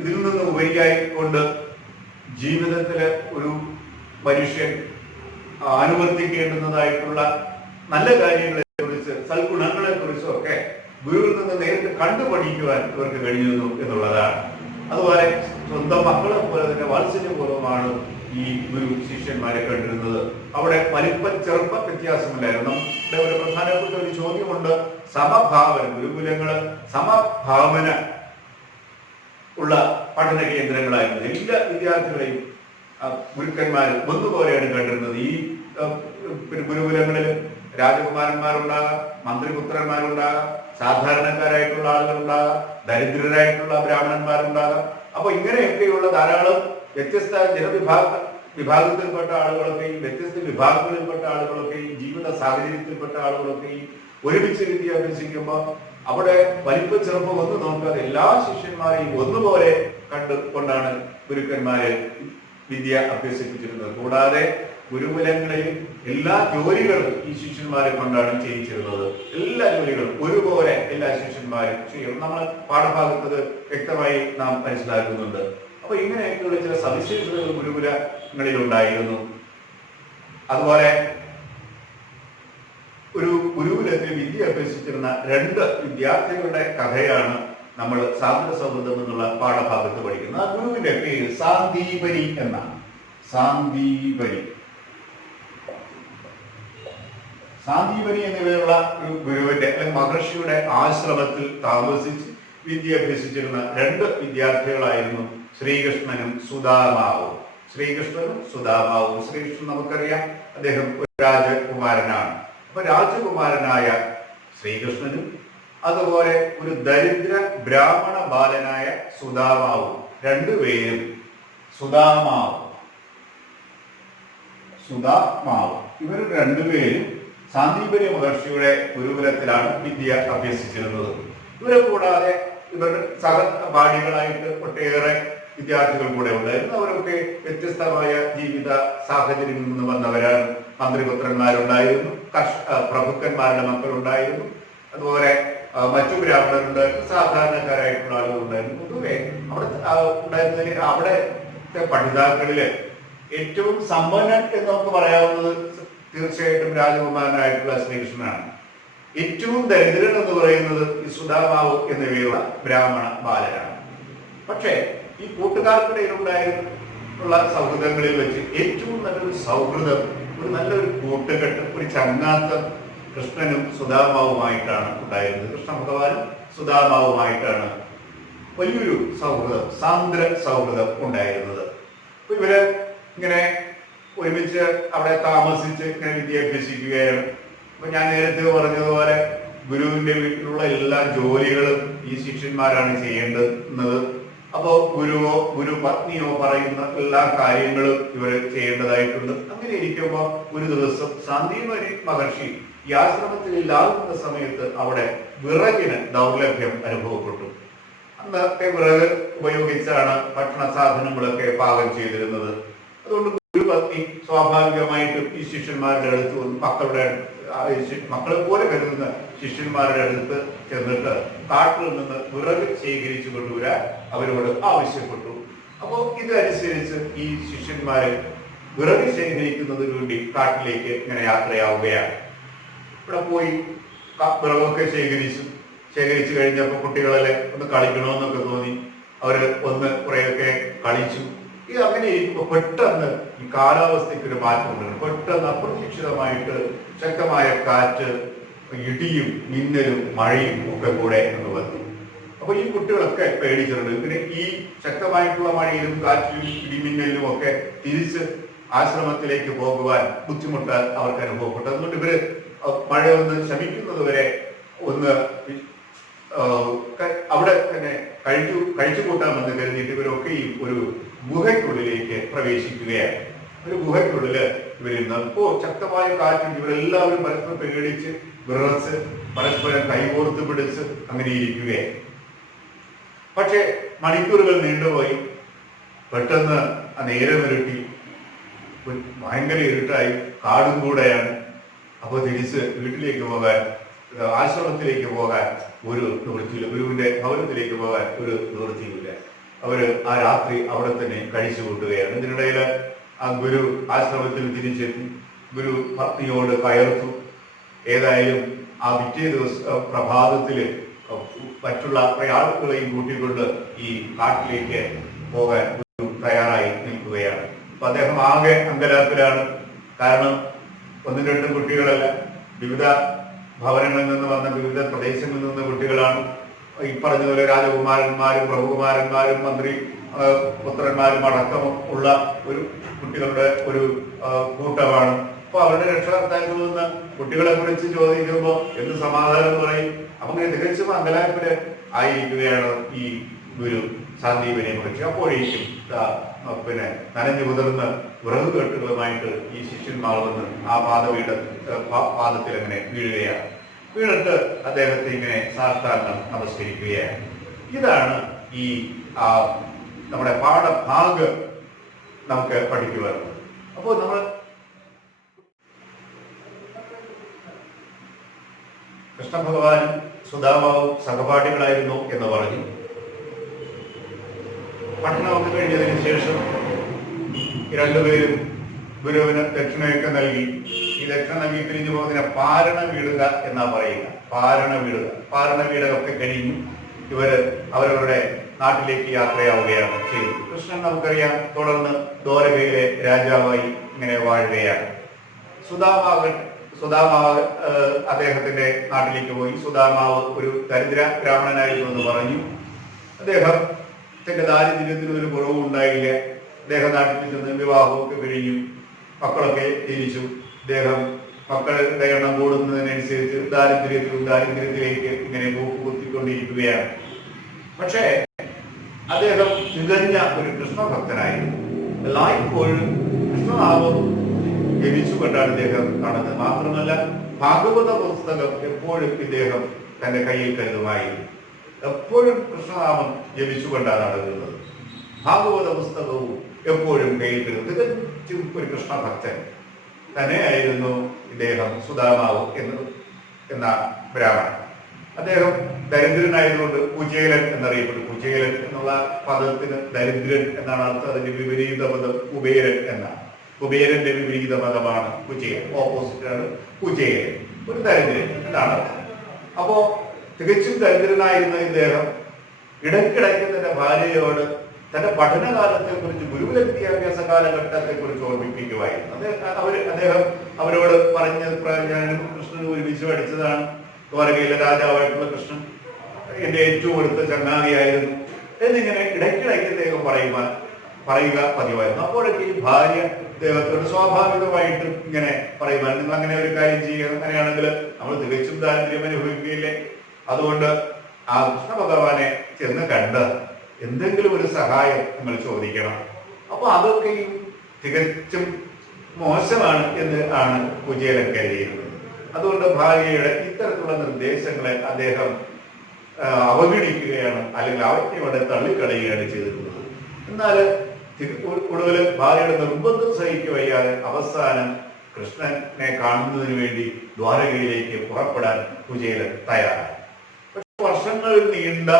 ഇതിൽ നിന്ന് ഉപരിയായി കൊണ്ട് ജീവിതത്തിലെ ഒരു മനുഷ്യൻ അനുവർത്തിക്കേണ്ടുന്നതായിട്ടുള്ള നല്ല കാര്യങ്ങളെ കുറിച്ച്, സൽഗുണങ്ങളെ കുറിച്ചും ഒക്കെ ഗുരുവിൽ നിന്ന് നേരിട്ട് കണ്ടുപഠിക്കുവാൻ ഇവർക്ക് കഴിഞ്ഞിരുന്നു എന്നുള്ളതാണ്. അതുപോലെ സ്വന്തം മക്കളെ പോലെ തന്നെ വാത്സല്യപൂർവ്വമാണ് ഈ ഗുരു ശിഷ്യന്മാരെ കണ്ടിരുന്നത്. അവിടെ ചെറുപ്പ വ്യത്യാസമില്ലായിരുന്നു. നമ്മുടെ ഒരു പ്രധാനപ്പെട്ട ഒരു ചോദ്യമുണ്ട്. സമഭാവന, ഗുരുകുലങ്ങള് സമഭാവന ഉള്ള പഠന കേന്ദ്രങ്ങളായിരുന്നു. എല്ലാ വിദ്യാർത്ഥികളെയും ഗുരുക്കന്മാർ ഒന്നുപോലെയാണ് കണ്ടിരുന്നത്. ഈ ഗുരുകുലങ്ങളിൽ രാജകുമാരന്മാരുണ്ടാകാം, മന്ത്രിപുത്രന്മാരുണ്ടാകാം, സാധാരണക്കാരായിട്ടുള്ള ആളുകളുണ്ടാകാം, ദരിദ്രരായിട്ടുള്ള ബ്രാഹ്മണന്മാരുണ്ടാകാം. അപ്പൊ ഇങ്ങനെയൊക്കെയുള്ള ധാരാളം വ്യത്യസ്ത വിഭാഗത്തിൽപ്പെട്ട ആളുകളൊക്കെയും വ്യത്യസ്ത വിഭാഗങ്ങളിൽപ്പെട്ട ആളുകളൊക്കെയും ജീവിത സാഹചര്യത്തിൽപ്പെട്ട ആളുകളൊക്കെയും ഒരുമിച്ച് വിദ്യ അഭ്യസിക്കുമ്പോൾ അവിടെ വലിപ്പ ചെറുപ്പം ഒന്നും നോക്കാതെ എല്ലാ ശിഷ്യന്മാരെയും ഒന്നുപോലെ കണ്ടുകൊണ്ടാണ് ഗുരുക്കന്മാരെ വിദ്യ അഭ്യസിപ്പിച്ചിരുന്നത്. കൂടാതെ ഗുരുകുലങ്ങളിൽ എല്ലാ ജോലികളും ഈ ശിഷ്യന്മാരെ കൊണ്ടാണ് ചെയ്യിച്ചിരുന്നത്. എല്ലാ ജോലികളും ഒരുപോലെ എല്ലാ ശിഷ്യന്മാരും ചെയ്യണം. നമ്മൾ പാഠഭാഗത്ത് വ്യക്തമായി നാം മനസ്സിലാക്കുന്നുണ്ട്. അപ്പൊ ഇങ്ങനെയൊക്കെയുള്ള ചില സവിശേഷതകൾ ഗുരുകുലങ്ങളിൽ ഉണ്ടായിരുന്നു. അതുപോലെ ഒരു ഗുരുകുലത്തിൽ വിദ്യ അഭ്യസിച്ചിരുന്ന 2 വിദ്യാർത്ഥികളുടെ കഥയാണ് നമ്മൾ സാന്ദ്ര സൗഹൃദം എന്നുള്ള പാഠഭാഗത്ത് പഠിക്കുന്നത്. ആ ഗുരുവിന്റെ പേര് സാന്ദീപനി എന്നാണ്. സാന്ദീപനി സാന്ദീപനി എന്നിവയുള്ള ഒരു ഗുരുവിന്റെ അല്ലെങ്കിൽ മഹർഷിയുടെ ആശ്രമത്തിൽ താമസിച്ച് വിദ്യ അഭ്യസിച്ചിരുന്ന 2 വിദ്യാർത്ഥികളായിരുന്നു ശ്രീകൃഷ്ണനും സുദാമാവും. ശ്രീകൃഷ്ണനും സുദാമാവും. ശ്രീകൃഷ്ണൻ നമുക്കറിയാം, അദ്ദേഹം ഒരു രാജകുമാരനാണ്. അപ്പൊ രാജകുമാരനായ ശ്രീകൃഷ്ണനും അതുപോലെ ഒരു ദരിദ്ര ബ്രാഹ്മണ ബാലനായ സുദാമാവും, രണ്ടുപേരും സുദാമാവും ഇവർ രണ്ടുപേരും സാന്ദീപനി മഹർഷിയുടെ ഗുരുകുലത്തിലാണ് വിദ്യ അഭ്യസിച്ചിരുന്നത്. ഇവരെ കൂടാതെ ഇവരുടെ സഹപാഠികളായിട്ട് ഒട്ടേറെ വിദ്യാർത്ഥികൾ കൂടെ ഉണ്ടായിരുന്നു. അവരൊക്കെ വ്യത്യസ്തമായ ജീവിത സാഹചര്യങ്ങളിൽ നിന്ന് വന്നവരാണ്. മന്ത്രിപുത്രന്മാരുണ്ടായിരുന്നു, പ്രഭുക്കന്മാരുടെ മക്കളുണ്ടായിരുന്നു, അതുപോലെ മറ്റു ബ്രാഹ്മണരുണ്ടായിരുന്നു, സാധാരണക്കാരായിട്ടുള്ള ആളുകളുണ്ടായിരുന്നു. പൊതുവെ അവിടെ ഉണ്ടായിരുന്നതിൽ അവിടുത്തെ പഠിതാക്കളില് ഏറ്റവും സമ്പന്നൻ എന്ന് നമുക്ക് പറയാവുന്നത് തീർച്ചയായിട്ടും രാജകുമാരനായിട്ടുള്ള ശ്രീകൃഷ്ണനാണ്. ഏറ്റവും ദരിദ്രൻ എന്ന് പറയുന്നത് ഈ സുദാമാവ് എന്നിവയുള്ള ബ്രാഹ്മണ ബാലനാണ്. പക്ഷേ ഈ കൂട്ടുകാർക്കിടയിൽ ഉണ്ടായിട്ടുള്ള സൗഹൃദങ്ങളിൽ വെച്ച് ഏറ്റവും നല്ലൊരു സൗഹൃദം, ഒരു നല്ലൊരു കൂട്ടുകെട്ട്, ഒരു ചങ്ങാത്തം കൃഷ്ണനും സുദാമാവുമായിട്ടാണ് ഉണ്ടായിരുന്നത്. കൃഷ്ണ ഭഗവാനും സുദാമാവുമായിട്ടാണ് വലിയൊരു സൗഹൃദം, സാന്ദ്ര സൗഹൃദം ഉണ്ടായിരുന്നത്. അപ്പൊ ഇവര് ഇങ്ങനെ ഒരുമിച്ച് അവിടെ താമസിച്ച് ഇങ്ങനെ വിദ്യ അഭ്യസിക്കുകയാണ്. അപ്പൊ ഞാൻ നേരത്തെ പറഞ്ഞതുപോലെ ഗുരുവിന്റെ വീട്ടിലുള്ള എല്ലാ ജോലികളും ഈ ശിഷ്യന്മാരാണ് ചെയ്യേണ്ടുന്നത്. അപ്പോ ഗുരുവോ ഗുരു പത്നിയോ പറയുന്ന എല്ലാ കാര്യങ്ങളും ഇവർ ചെയ്യേണ്ടതായിട്ടുണ്ട്. അങ്ങനെ ഇരിക്കുമ്പോൾ ഒരു ദിവസം സാന്ദീപനി മഹർഷി ഈ ആശ്രമത്തിൽ ഇല്ലാകുന്ന സമയത്ത് അവിടെ വിറകിന് ദൗർലഭ്യം അനുഭവപ്പെട്ടു. അന്നത്തെ വിറക് ഉപയോഗിച്ചാണ് ഭക്ഷണ സാധനങ്ങളൊക്കെ പാകം ചെയ്തിരുന്നത്. അതുകൊണ്ട് ഗുരുപത്നി സ്വാഭാവികമായിട്ടും ഈ ശിഷ്യന്മാരുടെ അടുത്ത് വന്ന് മക്കളെ പോലെ കരുതുന്ന ശിഷ്യന്മാരുടെ അടുത്ത് ചെന്നിട്ട് കാട്ടിൽ നിന്ന് വിറക് ശേഖരിച്ചു കൊണ്ടുവരാൻ അവരോട് ആവശ്യപ്പെട്ടു. അപ്പോൾ ഇതനുസരിച്ച് ഈ ശിഷ്യന്മാര് വിറക് ശേഖരിക്കുന്നതിന് വേണ്ടി കാട്ടിലേക്ക് ഇങ്ങനെ യാത്രയാവുകയാണ്. ഇവിടെ പോയി വിറകൊക്കെ ശേഖരിച്ചു കഴിഞ്ഞപ്പോൾ കുട്ടികളെ ഒന്ന് കളിക്കണമെന്നൊക്കെ തോന്നി. അവര് ഒന്ന് കുറെയൊക്കെ കളിച്ചു. ഇത് അങ്ങനെ ഇരിക്കുമ്പോൾ പെട്ടെന്ന് ഈ കാലാവസ്ഥയ്ക്ക് ഒരു മാറ്റം ഉണ്ട്. പെട്ടെന്ന് അപ്രതീക്ഷിതമായിട്ട് ശക്തമായ കാറ്റ്, ഇടിയും മിന്നലും മഴയും ഒക്കെ കൂടെ എന്ന് വന്നു. അപ്പൊ ഈ കുട്ടികളൊക്കെ പേടിച്ചിട്ടുണ്ട്. പിന്നെ ഈ ശക്തമായിട്ടുള്ള മഴയിലും കാറ്റിലും ഇടിമിന്നലിലും ഒക്കെ തിരിച്ച് ആശ്രമത്തിലേക്ക് പോകുവാൻ ബുദ്ധിമുട്ട് അവർക്ക് അനുഭവപ്പെട്ടു. അതുകൊണ്ട് ഇവര് മഴ ഒന്ന് ശമിക്കുന്നത് വരെ ഒന്ന് അവിടെ തന്നെ കഴിച്ചു കൂട്ടാമെന്ന് കരുതിയിട്ട് ഇവരൊക്കെയും ഒരു ഗുഹയ്ക്കുള്ളിലേക്ക് പ്രവേശിക്കുകയാണ്. ഒരു ഗുഹയ്ക്കുള്ളില് ഇവരിന്ന് ശക്തമായ കാറ്റും ഇവരെല്ലാവരും പരസ്പരം പേടിച്ച് വിറച്ച് പരസ്പരം കൈകോർത്ത് പിടിച്ച് അങ്ങനെ ഇരിക്കുകയാണ്. പക്ഷെ മണിക്കൂറുകൾ നീണ്ടുപോയി. പെട്ടെന്ന് ആ നേരം ഇരുട്ടി, ഭയങ്കര ഇരുട്ടായി, കാടും കൂടെയാണ്. അപ്പൊ തിരിച്ച് വീട്ടിലേക്ക് പോകാൻ, ആശ്രമത്തിലേക്ക് പോകാൻ ഒരു നിവൃത്തിയില്ല. ഗുരുവിന്റെ ഭവനത്തിലേക്ക് പോകാൻ ഒരു നിവൃത്തിയില്ല. അവര് ആ രാത്രി അവിടെ തന്നെ കഴിച്ചു കൂട്ടുകയാണ്. ഇതിനിടയിൽ ആ ഗുരു ആശ്രമത്തിൽ തിരിച്ചെത്തി. ഗുരു പത്നിയോട് കയർത്തു. ഏതായാലും ആ പിറ്റേ ദിവസം പ്രഭാതത്തില് മറ്റുള്ള ആളുകളെയും കൂട്ടിക്കൊണ്ട് ഈ കാട്ടിലേക്ക് പോകാൻ ഗുരു തയ്യാറായി നിൽക്കുകയാണ്. അപ്പൊ അദ്ദേഹം ആകെ അങ്കലാപ്പിലാണ്. കാരണം ഒന്നും രണ്ടും കുട്ടികളല്ല, വിവിധ ഭവനങ്ങളിൽ നിന്ന് വന്ന വിവിധ പ്രദേശങ്ങളിൽ നിന്ന് കുട്ടികളാണ്. ഈ പറഞ്ഞതുപോലെ രാജകുമാരന്മാരും പ്രഭുകുമാരന്മാരും മന്ത്രി പുത്രന്മാരും അടക്കം ഉള്ള ഒരു കുട്ടികളുടെ ഒരു കൂട്ടമാണ്. അപ്പൊ അവരുടെ രക്ഷകർത്താക്കളിൽ നിന്ന് കുട്ടികളെ കുറിച്ച് ചോദിക്കുമ്പോൾ എന്ത് സമാധാനം പറയും? അങ്ങനെ തികച്ചും അങ്കലാപ്പില് ആയിരിക്കുകയാണ് ഈ ഗുരു സാന്ദീപനിയെ കുറിച്ച്. അപ്പോഴേക്കും പിന്നെ നനഞ്ഞു കുതിർന്ന് വിറക് കെട്ടുകളുമായിട്ട് ഈ ശിഷ്യന്മാർ വന്ന് ആ പാദത്തിൽ അങ്ങനെ വീഴുകയാണ്. വീണിട്ട് അദ്ദേഹത്തെ ഇങ്ങനെ സാഷ്ടാംഗം നമസ്കരിക്കുകയാണ്. ഇതാണ് ഈ നമ്മുടെ പാഠഭാഗം നമുക്ക് പഠിക്കുവാനുള്ളത്. അപ്പോൾ നമ്മൾ കൃഷ്ണഭഗവാനും സുധാമാവും സഹപാഠികളായിരുന്നു എന്ന് പറഞ്ഞു. പഠനമൊക്കെ കഴിഞ്ഞതിന് ശേഷം രണ്ടുപേരും ഗുരുവിന് ദക്ഷിണയൊക്കെ നൽകി. ഈ ദക്ഷിണ നൽകി പിരിഞ്ഞു പോകുന്നതിനെ പാരണ വീടുക എന്നാ പറയുക. പാരണ വീടൊക്കെ കഴിഞ്ഞു ഇവര് അവരവരുടെ നാട്ടിലേക്ക് യാത്രയാവുകയാണ് ചെയ്തു. കൃഷ്ണൻ നമുക്കറിയാം തുടർന്ന് ദ്വാരകയിലെ രാജാവായി ഇങ്ങനെ വാഴുകയാണ്. സുധാമാവ് അദ്ദേഹത്തിന്റെ നാട്ടിലേക്ക് പോയി. സുധാമാവ് ഒരു ദരിദ്ര ബ്രാഹ്മണനായിരുന്നു എന്ന് പറഞ്ഞു. അദ്ദേഹത്തിന്റെ ദാരിദ്ര്യത്തിന് ഒരു കുറവും ഉണ്ടായില്ല. അദ്ദേഹം നാട്ടിൽ ചെന്ന് വിവാഹമൊക്കെ കഴിഞ്ഞു, മക്കളൊക്കെ ജനിച്ചു. അദ്ദേഹം മക്കളുടെ എണ്ണം കൂടുന്നതിനനുസരിച്ച് ദാരിദ്ര്യത്തിലേക്ക് ഇങ്ങനെ കുത്തിക്കൊണ്ടിരിക്കുകയാണ്. പക്ഷേ അദ്ദേഹം തികഞ്ഞ ഒരു കൃഷ്ണഭക്തനായിരുന്നു. എല്ലായ്പ്പോഴും കൃഷ്ണനാമം ജപിച്ചുകൊണ്ടാണ് ഇദ്ദേഹം നടന്നത്. മാത്രമല്ല ഭാഗവത പുസ്തകം എപ്പോഴും ഇദ്ദേഹം തന്റെ കയ്യിൽ കരുതുമായിരുന്നു. എപ്പോഴും കൃഷ്ണനാമം ജപിച്ചുകൊണ്ടാണ് നടക്കുന്നത്. ഭാഗവത പുസ്തകവും എപ്പോഴും കയ്യിൽ കരുതും. തികച്ചും ഒരു കൃഷ്ണഭക്തൻ തന്നെയായിരുന്നു ഇദ്ദേഹം സുധാമാവ് എന്ന ബ്രാഹ്മണൻ. അദ്ദേഹം ദരിദ്രനായതുകൊണ്ട് കുചേലൻ എന്നറിയപ്പെട്ടു. കുചേലൻ എന്നുള്ള പദത്തിന് ദരിദ്രൻ എന്നാണ് അർത്ഥം. അതിന്റെ വിപരീത പദം കുബേരൻ എന്നാണ്. കുബേരന്റെ വിപരീത പദമാണ് കുചേലൻ. ഓപ്പോസിറ്റാണ് കുചേലൻ, ഒരു ദരിദ്രൻ എന്നാണ് അർത്ഥം. അപ്പോ തികച്ചും ദരിദ്രനായിരുന്ന ഇദ്ദേഹം ഇടയ്ക്കിടയ്ക്ക് തന്റെ ഭാര്യയോട് തന്റെ പഠനകാലത്തെ കുറിച്ച്, ഗുരുകുല വിദ്യാഭ്യാസ കാലഘട്ടത്തെ കുറിച്ച് ഓർമ്മിപ്പിക്കുമായിരുന്നു. അദ്ദേഹം അവരോട് ഞാൻ കൃഷ്ണൻ ഒരുമിച്ച് പഠിച്ചതാണ്. ദ്വാരകയിലെ രാജാവായിട്ടുള്ള കൃഷ്ണൻ എന്റെ ഏറ്റവും അടുത്ത ചങ്ങാതിയായിരുന്നു എന്നിങ്ങനെ ഇടയ്ക്കിടയ്ക്ക് അദ്ദേഹം പറയുക പതിവായിരുന്നു. അപ്പോഴൊക്കെ ഈ ഭാര്യ അദ്ദേഹത്തോട് സ്വാഭാവികമായിട്ടും ഇങ്ങനെ പറയുമായിരുന്നു, നിങ്ങൾ അങ്ങനെ ഒരു കാര്യം ചെയ്യുക, അങ്ങനെയാണെങ്കിൽ നമ്മൾ തികച്ചും ദാരിദ്ര്യം അനുഭവിക്കുകയില്ലേ? അതുകൊണ്ട് ആ കൃഷ്ണ ഭഗവാനെ ചെന്ന് കണ്ട് എന്തെങ്കിലും ഒരു സഹായം നിങ്ങൾ ചോദിക്കണം. അപ്പൊ അതൊക്കെയും തികച്ചും മോശമാണ് എന്ന് ആണ് കുചേലൻ കരുതിയിരുന്നത്. അതുകൊണ്ട് ഭാര്യയുടെ ഇത്തരത്തിലുള്ള നിർദ്ദേശങ്ങളെ അദ്ദേഹം അവഗണിക്കുകയാണ്, അല്ലെങ്കിൽ അവജ്ഞയോടെ തള്ളിക്കളയുകയാണ് ചെയ്തിട്ടുള്ളത്. എന്നാൽ ഒടുവിൽ ഭാര്യയുടെ നിർബന്ധം സഹിക്കുക വയ്യാതെ അവസാനം കൃഷ്ണനെ കാണുന്നതിന് വേണ്ടി ദ്വാരകയിലേക്ക് പുറപ്പെടാൻ കുചേലൻ തയ്യാറായി. പക്ഷെ വർഷങ്ങൾ നീണ്ട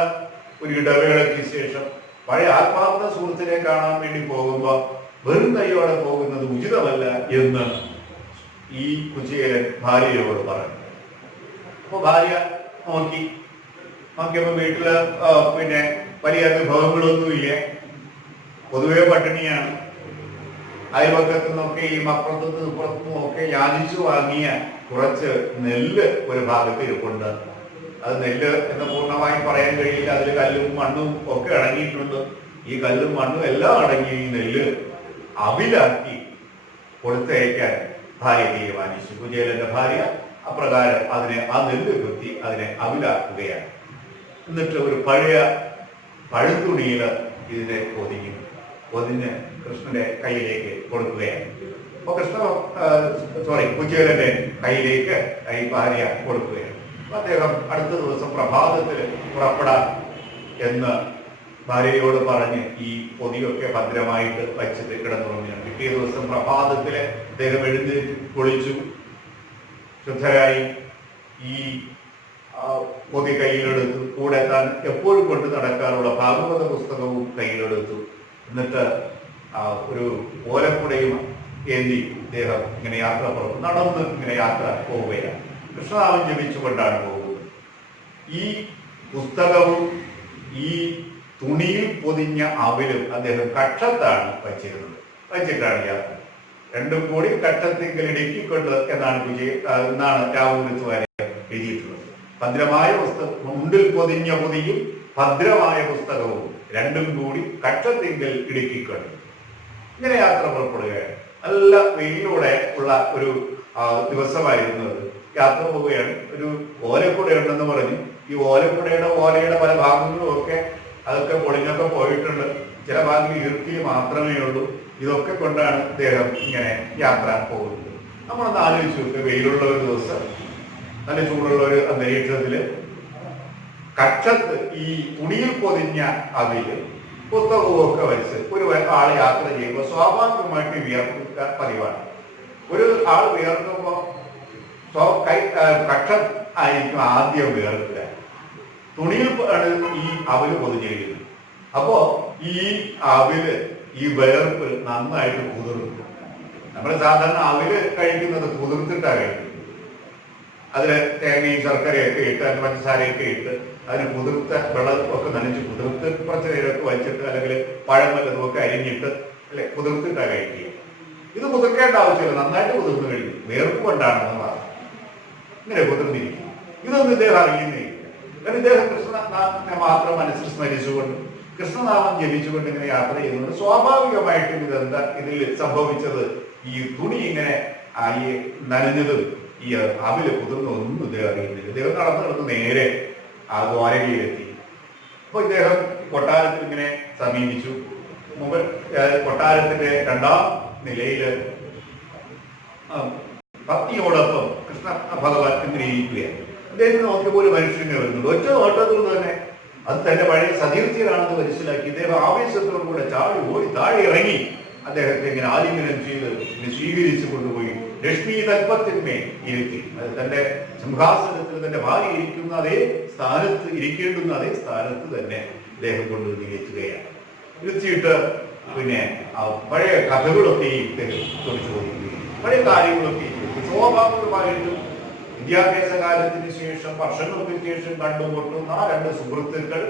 ഒരു ഇടവേളയ്ക്ക് ശേഷം പഴയ ആത്മാർത്ഥ സുഹൃത്തിനെ കാണാൻ വേണ്ടി പോകുമ്പോൾ വെറും കൈയോടെ പോകുന്നത് ഉചിതമല്ല എന്ന് ഈ കുചേലൻ ഭാര്യയോട് പറഞ്ഞു. അപ്പൊ ഭാര്യ നോക്കിയപ്പോ വീട്ടില് പിന്നെ വലിയ വിഭവങ്ങളൊന്നുമില്ല, പൊതുവെ പട്ടിണിയാണ്. അയൽപക്കത്തു നിന്നൊക്കെ ഈ അപ്പുറത്തുനിന്നും ഇപ്പുറത്തുനിന്നും ഒക്കെ യാചിച്ചു വാങ്ങിയ കുറച്ച് നെല്ല് ഒരു ഭാഗത്ത് ഇരിപ്പുണ്ട്. അത് നെല്ല് എന്ന് പൂർണ്ണമായി പറയാൻ കഴിയില്ല, അതിൽ കല്ലും മണ്ണും ഒക്കെ അടങ്ങിയിട്ടുണ്ട്. ഈ കല്ലും മണ്ണും എല്ലാം അടങ്ങി ഈ നെല്ല് അവിലാക്കി കൊടുത്തയക്കാൻ ഭാര്യ തീരുമാനിച്ചു. കുചേലന്റെ ഭാര്യ അപ്രകാരം ആ നെല്ല് കുത്തി അതിനെ അവിലാക്കുകയാണ്. എന്നിട്ട് ഒരു പഴയ പഴുത്തുണിയിൽ ഇതിനെ പൊതിഞ്ഞ് കൃഷ്ണന്റെ കയ്യിലേക്ക് കൊടുക്കുകയാണ്. അപ്പൊ കുചേലന്റെ കയ്യിലേക്ക് ഈ ഭാര്യ കൊടുക്കുകയാണ്. അദ്ദേഹം അടുത്ത ദിവസം പ്രഭാതത്തിൽ പുറപ്പെടാൻ എന്ന് ഭാര്യയോട് പറഞ്ഞ് ഈ പൊതിയൊക്കെ ഭദ്രമായിട്ട് വച്ചിട്ട് കിടന്നുറങ്ങുകയാണ്. പിറ്റേ ദിവസം പ്രഭാതത്തില് അദ്ദേഹം എഴുന്നേറ്റ് കുളിച്ചു ശുദ്ധരായി ഈ പൊതി കയ്യിലെടുത്തു. കൂടെ താൻ എപ്പോഴും കൊണ്ട് നടക്കാറുള്ള ഭാഗവത പുസ്തകവും കയ്യിലെടുത്തു. എന്നിട്ട് ഒരു ഓലക്കുടയും ഏന്തി അദ്ദേഹം ഇങ്ങനെ നടന്ന് ഇങ്ങനെ യാത്ര പോവുകയാണ്. കൃഷ്ണനാമം ജപിച്ചുകൊണ്ടാണ് പോകുന്നത്. ഈ പുസ്തകവും ഈ തുണിയിൽ പൊതിഞ്ഞ അവിലും അദ്ദേഹം കക്ഷത്താണ് വച്ചിട്ടാണ് യാത്ര. രണ്ടും കൂടി കക്ഷത്തിൽ ഇടുക്കിക്കൊണ്ട് എന്നാണ് രാമപുരത്തുവാരെ എഴുതിയിട്ടുള്ളത്. ഭദ്രമായ പുസ്തകം, മുണ്ടിൽ പൊതിഞ്ഞ പൊതിയും ഭദ്രമായ പുസ്തകവും രണ്ടും കൂടി കക്ഷത്തിങ്കൽ ഇടുക്കിക്കൊണ്ട് ഇങ്ങനെ യാത്ര പുറപ്പെടുകയാണ്. നല്ല വെയിലൂടെ ഉള്ള ഒരു ദിവസമായിരുന്നത്. യാത്ര പോവുകയാണ്. ഒരു ഓലക്കുടയുണ്ടെന്ന് പറഞ്ഞു. ഈ ഓലയുടെ പല ഭാഗങ്ങളും ഒക്കെ അതൊക്കെ പൊളിഞ്ഞൊക്കെ പോയിട്ടുണ്ട്. ചില ഭാഗങ്ങൾ ഈർക്കിൽ മാത്രമേ ഉള്ളൂ. ഇതൊക്കെ കൊണ്ടാണ് അദ്ദേഹം ഇങ്ങനെ യാത്ര പോകുന്നത്. നമ്മളൊന്ന് ആലോചിച്ചു നോക്കുക. വെയിലുള്ള ഒരു ദിവസം, നല്ല ചൂടുള്ള ഒരു അന്തരീക്ഷത്തില് കക്ഷത്ത് ഈ തുണിയിൽ പൊതിഞ്ഞ അവില് പുസ്തകവും ഒക്കെ വെച്ച് ഒരു ആൾ യാത്ര ചെയ്യുമ്പോൾ സ്വാഭാവികമായിട്ട് വിയർക്കുക പതിവാണ്. ഒരു ആൾ വിയർക്കുമ്പോൾ കക്ഷം ആയിരിക്കും ആദ്യം വിയർക്കുക. തുണിയിൽ ആണ് ഈ അവില് പൊതിഞ്ഞിരിക്കുന്നത്. അപ്പോ ഈ അവില് ഈ വിയർപ്പ് നന്നായിട്ട് കുതിർക്കും. നമ്മൾ സാധാരണ അവില് കഴിക്കുന്നത് കുതിർത്തിട്ടാണ് കഴിക്കുന്നത്. അതിൽ തേങ്ങയും ശർക്കരയൊക്കെ ഇട്ട് അതിന് പഞ്ചസാരയൊക്കെ ഇട്ട് അതിന് കുതിർത്ത വെള്ളം ഒക്കെ നനച്ച് കുതിർത്ത് കുറച്ച് നേരമൊക്കെ വലിച്ചിട്ട് അല്ലെങ്കിൽ പഴം വല്ലതുമൊക്കെ അരിഞ്ഞിട്ട് അല്ലെ കുതിർത്തിട്ടാണ് കഴിക്കുക. ഇത് കുതിർക്കേണ്ട ആവശ്യമില്ല, നന്നായിട്ട് കുതിർന്ന് കഴിക്കും. വേർപ്പ് കൊണ്ടാണെന്ന് പറഞ്ഞു ഇങ്ങനെ കുതിർന്നിരിക്കും. ഇതൊന്നും ഇദ്ദേഹം അറിയുന്നേ. കാരണം ഇദ്ദേഹം കൃഷ്ണനാമനെ മാത്രം മനസ്സിൽ സ്മരിച്ചുകൊണ്ട് കൃഷ്ണനാമം ജപിച്ചുകൊണ്ട് ഇങ്ങനെ യാത്ര ചെയ്യുന്നത്. സ്വാഭാവികമായിട്ടും ഇതിൽ സംഭവിച്ചത് ഈ തുണി ഇങ്ങനെ ഈ നനഞ്ഞതും ഈ അവില് കുതിർന്നതൊന്നും ഇദ്ദേഹം അറിയുന്നില്ല. ഇദ്ദേഹം നടന്ന് നേരെ ആ ദ്വാരകയിലെത്തി. അപ്പൊ ഇദ്ദേഹം കൊട്ടാരത്തിൽ ഇങ്ങനെ സമീപിച്ചു. കൊട്ടാരത്തിന്റെ 2ാം നിലയില് പത്നിയോടൊപ്പം കൃഷ്ണ ഭഗവാൻ ഇങ്ങനെ ഇരിക്കുകയാണ്. അദ്ദേഹത്തിന് നോക്കിയപ്പോൾ ഒരു മനുഷ്യനെ വരുന്നുണ്ട്. ഒറ്റ നോട്ടത്തിൽ തന്നെ അത് തന്റെ പഴയ സതീർത്ഥ്യനാണെന്ന് മനസ്സിലാക്കി ഇദ്ദേഹം ആവേശത്തോടുകൂടെ ഓടി താഴെ ഇറങ്ങി അദ്ദേഹത്തെ ഇങ്ങനെ ആലിംഗനം ചെയ്ത് സ്വീകരിച്ചു കൊണ്ടുപോയി ലക്ഷ്മി തൽപ്പത്തിന്മേൽ ഇരുത്തി. അത് തന്റെ സിംഹാസനത്തിൽ തന്റെ ഭാര്യ ഇരിക്കേണ്ടുന്ന അതേ സ്ഥാനത്ത് തന്നെ അദ്ദേഹം കൊണ്ടുവന്ന് ഇരുത്തുകയാണ്. ഇരുത്തിയിട്ട് പിന്നെ പഴയ കഥകളൊക്കെയും ചോദിക്കുകയും പഴയ കാര്യങ്ങളൊക്കെ സ്വാഭാവികമായിട്ടും വിദ്യാഭ്യാസ കാലത്തിന് ശേഷം വർഷങ്ങൾക്ക് ശേഷം കണ്ടുമുട്ടുന്ന 2 സുഹൃത്തുക്കൾ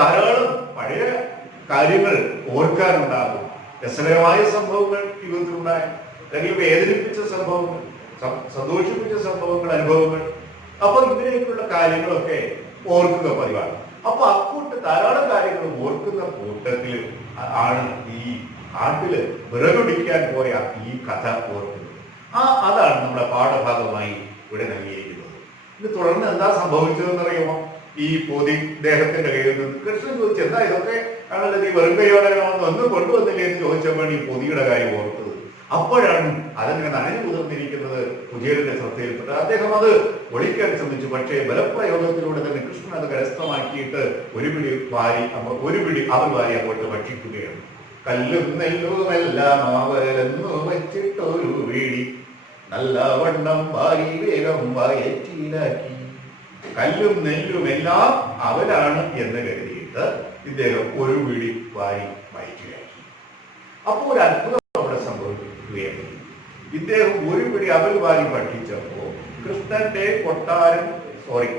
ധാരാളം പഴയ കാര്യങ്ങൾ ഓർക്കാനുണ്ടാകും. രസകരമായ സംഭവങ്ങൾ ജീവിതത്തിലുണ്ടായി, അല്ലെങ്കിൽ വേദനിപ്പിച്ച സംഭവങ്ങൾ, സന്തോഷിപ്പിച്ച സംഭവങ്ങൾ, അനുഭവങ്ങൾ. അപ്പൊ ഇങ്ങനെയൊക്കെയുള്ള കാര്യങ്ങളൊക്കെ ഓർക്കുക പതിവാണ്. അപ്പൊ ധാരാളം കാര്യങ്ങൾ ഓർക്കുന്ന കൂട്ടത്തിൽ ആണ് ഈ കാട്ടില് വിറകൊടിക്കാൻ പോയ ഈ കഥ ഓർക്കുന്നത്. അതാണ് നമ്മുടെ പാഠഭാഗമായി ഇവിടെ നൽകിയിരിക്കുന്നത്. ഇത് തുടർന്ന് എന്താ സംഭവിച്ചതെന്നറിയുമോ? ഈ പൊതി ദേഹത്തിന്റെ കയ്യിൽ നിന്ന്. കൃഷ്ണൻ ചോദിച്ചു, എന്താ ഇതൊക്കെ ആണല്ലോ, നീ വെറും കൈയോടെ ഒന്നും കൊണ്ടുവന്നില്ലേ എന്ന് ചോദിച്ചപ്പോൾ ഈ പൊതിയുടെ കാര്യം ഓർത്തത്. അപ്പോഴാണ് അതങ്ങനെ നനഞ്ഞു കുതിർന്നിരിക്കുന്നത് കുചേലന്റെ ശ്രദ്ധയിൽപ്പെട്ടത്. അദ്ദേഹം അത് ഒളിക്കാൻ ശ്രമിച്ചു. പക്ഷേ ബലപ്രയോഗത്തിലൂടെ തന്നെ കൃഷ്ണൻ അത് കരസ്ഥമാക്കിയിട്ട് ഒരു പിടി അവൽ വാരി അങ്ങോട്ട് ഭക്ഷിക്കുകയാണ്. കല്ലും നെല്ലുമെല്ലാം അവലെന്നു വെച്ചിട്ടൊരു വീടി നല്ലവണ്ണം വാരി വേഗം വയറ്റിലാക്കി. കല്ലും നെല്ലും എല്ലാം അവലാണ് എന്ന് കരുതിയിട്ട് ഇദ്ദേഹം ഒരു പിടി വാരി വയറ്റിലാക്കി. അപ്പോൾ ഒരു അത്ഭുതം അവിടെ സംഭവിക്കുകയാണ്. ഇദ്ദേഹം ഒരു പിടി അവൽ വാരി ഭക്ഷിച്ചപ്പോൾ കൃഷ്ണന്റെ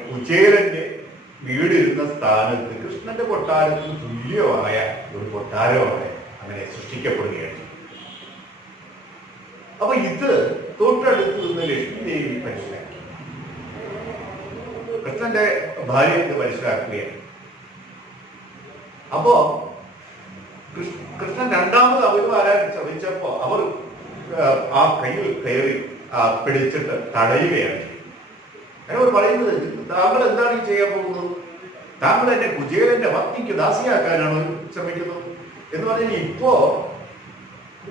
കുചേലന്റെ വീടിരുന്ന സ്ഥാനത്ത് കൃഷ്ണന്റെ കൊട്ടാരത്തിന് തുല്യമായ ഒരു കൊട്ടാരമാണ് അങ്ങനെ സൃഷ്ടിക്കപ്പെടുകയാണ്. അപ്പൊ ഇത് തൊട്ടടുത്ത് നിന്ന് ലക്ഷ്മി ദേവി മനസ്സിലാക്കി, കൃഷ്ണന്റെ ഭാര്യ ഇത് മനസ്സിലാക്കുകയാണ്. അപ്പോ കൃഷ്ണൻ രണ്ടാമത് അവർ വരാൻ ശ്രമിച്ചപ്പോ അവർ ആ കയ്യിൽ കയറി പിടിച്ചിട്ട് തടയുകയാണ്. അവർ പറയുന്നത്, താങ്കൾ എന്താണ് ഈ ചെയ്യാൻ പോകുന്നത്? താങ്കൾ എന്നെ കുചേലന്റെ ഭക്തിക്ക് ദാസിയാക്കാനാണ് ശ്രമിക്കുന്നത് എന്ന് പറഞ്ഞാൽ ഇപ്പോ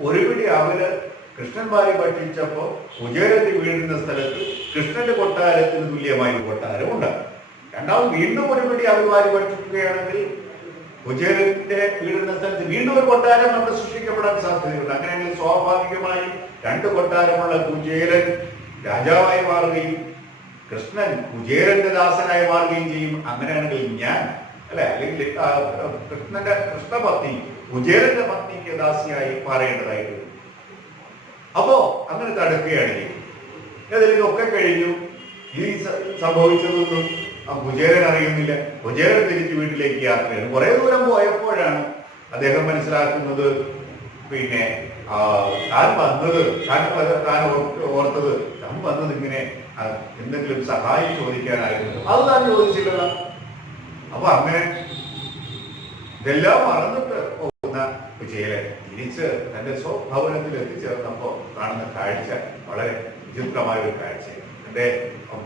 ഒരു പിടി അവര് കൃഷ്ണൻ വാരി ഭക്ഷിച്ചപ്പോ കുചേലന്റെ വീഴുന്ന സ്ഥലത്ത് കൃഷ്ണന്റെ കൊട്ടാരത്തിന് തുല്യമായ ഒരു കൊട്ടാരം ഉണ്ട്. രണ്ടാമത് വീണ്ടും ഒരു പിടി അവൽ വാരി ഭക്ഷിക്കുകയാണെങ്കിൽ കുചേലന്റെ വീഴുന്ന സ്ഥലത്ത് വീണ്ടും ഒരു കൊട്ടാരം നമ്മൾ സൃഷ്ടിക്കപ്പെടാൻ സാധ്യതയുണ്ട്. അങ്ങനെയാണെങ്കിൽ സ്വാഭാവികമായി രണ്ട് കൊട്ടാരമുള്ള കുചേലൻ രാജാവായി മാറുകയും കൃഷ്ണൻ കുചേലന്റെ ദാസനായി മാറുകയും ചെയ്യും. അങ്ങനെയാണെങ്കിൽ ഞാൻ അല്ലെങ്കിൽ കൃഷ്ണപത്നി കുചേലന്റെ പത്നിക്ക് ദാസിയായി മാറേണ്ടതായിട്ട് വരും. അപ്പോ അങ്ങനെ തടുക്കുകയാണ്. ഇതൊക്കെ കഴിഞ്ഞു. ഈ സംഭവിച്ചതൊന്നും കുചേലൻ അറിയുന്നില്ല. കുചേലൻ തിരിച്ച് വീട്ടിലേക്ക് യാത്രയാണ്. കുറെ ദൂരം പോയപ്പോഴാണ് അദ്ദേഹം മനസ്സിലാക്കുന്നത്, പിന്നെ താൻ ഓർത്തത് താൻ വന്നത് ഇങ്ങനെ എന്തെങ്കിലും സഹായം ചോദിക്കാനായിരുന്നു. അത് താൻ ചോദിച്ചില്ല. അപ്പൊ അങ്ങനെ ഇതെല്ലാം മറന്നിട്ട് പോകുന്ന കുചേലൻ തിരിച്ച് തന്റെ സ്വഭവനത്തിൽ എത്തിച്ചേർന്നപ്പോ കാണുന്ന കാഴ്ച വളരെ വിചിത്രമായ ഒരു കാഴ്ചയാണ്. തന്റെ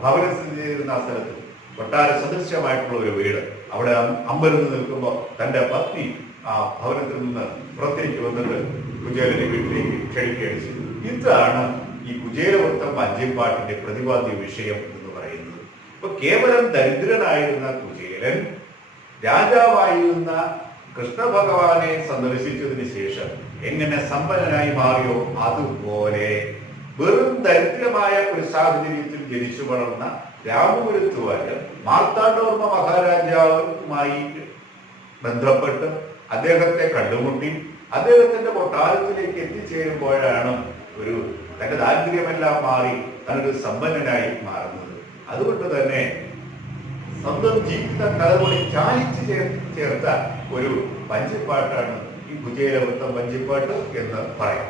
ഭവനം സ്ഥിതി ചെയ്തിരുന്ന ആ സ്ഥലത്ത് കൊട്ടാര സദൃശ്യമായിട്ടുള്ള ഒരു വീട്, അവിടെ അമ്പരന്ന് നിൽക്കുമ്പോൾ തന്റെ പത്നി ആ ഭവനത്തിൽ നിന്ന് പുറത്തേക്ക് വന്നിട്ട് കുചേലന്റെ വീട്ടിലേക്ക് ക്ഷണിക്കുകയാണ് ചെയ്തത്. ഇതാണ് ഈ കുചേലവൃത്തം വഞ്ചിപ്പാട്ടിന്റെ പ്രതിപാദ്യ വിഷയം എന്ന് പറയുന്നത്. ഇപ്പൊ കേവലം ദരിദ്രനായിരുന്ന കുചേലൻ രാജാവായിരുന്ന കൃഷ്ണഭഗവാനെ സന്ദർശിച്ചതിന് ശേഷം എങ്ങനെ സമ്പന്നനായി മാറിയോ അതുപോലെ വെറും ദരിദ്രമായ ഒരു സാഹചര്യത്തിൽ ജനിച്ചു വളർന്ന രാമപുരത്തുവാര് മാർത്താണ്ഡവർമ്മ മഹാരാജാവുമായി ബന്ധപ്പെട്ട് അദ്ദേഹത്തെ കണ്ടുമുട്ടി അദ്ദേഹത്തിന്റെ കൊട്ടാരത്തിലേക്ക് എത്തിച്ചേരുമ്പോഴാണ് തന്റെ താല്പര്യമെല്ലാം മാറി തനൊരു സമ്പന്നനായി മാറുന്നത്. അതുകൊണ്ട് തന്നെ സ്വന്തം ജീവിത കഥകളെ ചാലിച്ചു ചേർത്ത ഒരു വഞ്ചിപ്പാട്ടാണ് ഈ കുചേലവൃത്തം വഞ്ചിപ്പാട്ട് എന്ന് പറയാം.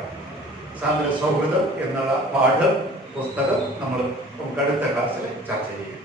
സാന്ദ്ര സൗഹൃദം എന്നുള്ള പാഠം പുസ്തകം നമുക്ക് അടുത്ത ക്ലാസ്സിൽ ചർച്ച ചെയ്യാം.